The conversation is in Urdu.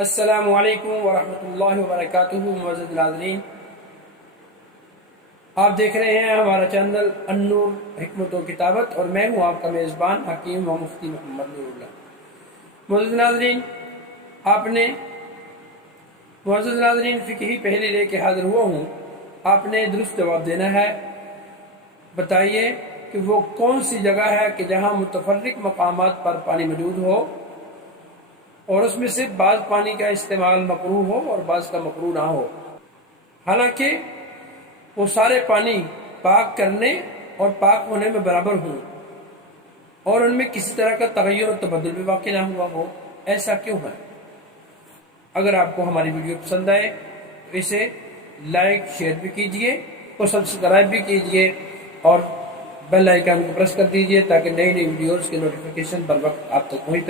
السلام علیکم ورحمۃ اللہ وبرکاتہ۔ معزز ناظرین، آپ دیکھ رہے ہیں ہمارا چینل النور حکمت و کتابت، اور میں ہوں آپ کا میزبان حکیم و مفتی محمد نور اللہ۔ معزز ناظرین، فقہی پہلے لے کے حاضر ہوا ہوں، آپ نے درست جواب دینا ہے۔ بتائیے کہ وہ کون سی جگہ ہے کہ جہاں متفرق مقامات پر پانی موجود ہو اور اس میں سے بعض پانی کا استعمال مکروہ ہو اور بعض کا مکروہ نہ ہو، حالانکہ وہ سارے پانی پاک کرنے اور پاک ہونے میں برابر ہوں اور ان میں کسی طرح کا تغیر و تبدل بھی واقع نہ ہوا ہو؟ ایسا کیوں ہے؟ اگر آپ کو ہماری ویڈیو پسند آئے تو اسے لائک شیئر بھی کیجئے اور سبسکرائب بھی کیجئے اور بیل آئیکن کو پریس کر دیجئے تاکہ نئی ویڈیوز کے نوٹیفیکیشن بر وقت آپ تک پہنچتے